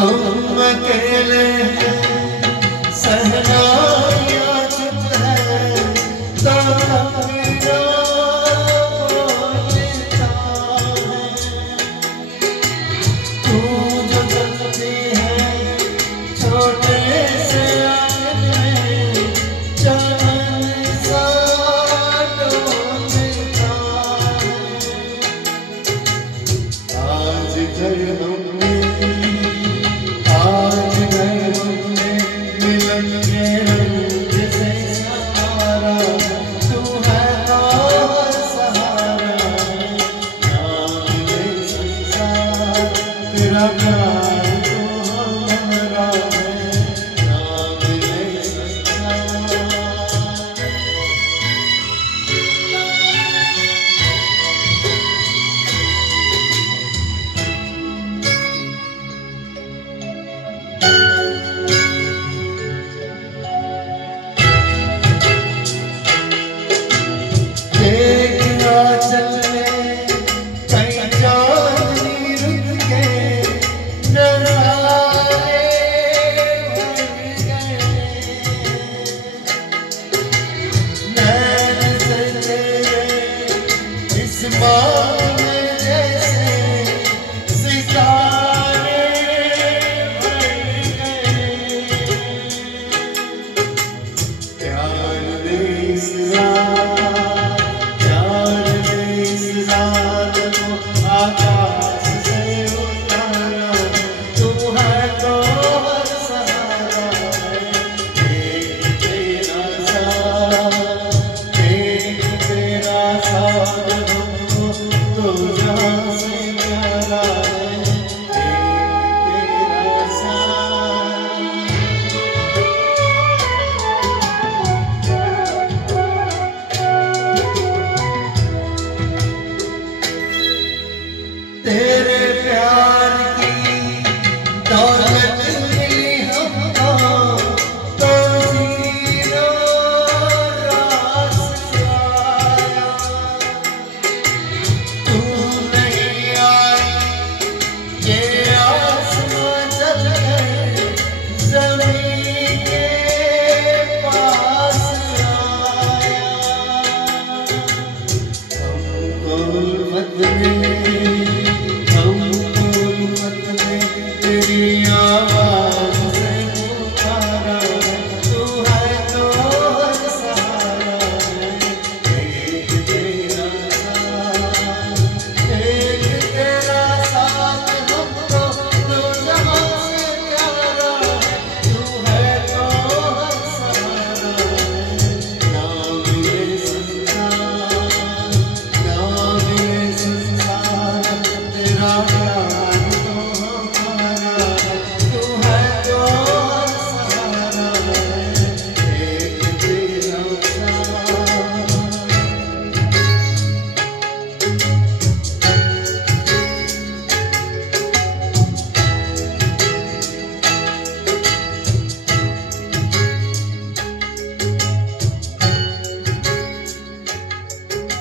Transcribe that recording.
हम अकेले सहनाया चुप है तो मेरा बोलता है। तू जो चलती है छोटे से आंगन में चमन सा डोलता है। आज घर हमने मिलन के रंग से सहारा तू है और सहारा नाम ले संसार तेरा प्यार तो हमारा है नाम ले संसार। तेरे प्यार की दौलत मिली हमको तो जीरो रास आया। तू नहीं आई ये आसमां जल गए ज़मीन के पास आया। हमको उल्फत में तेरी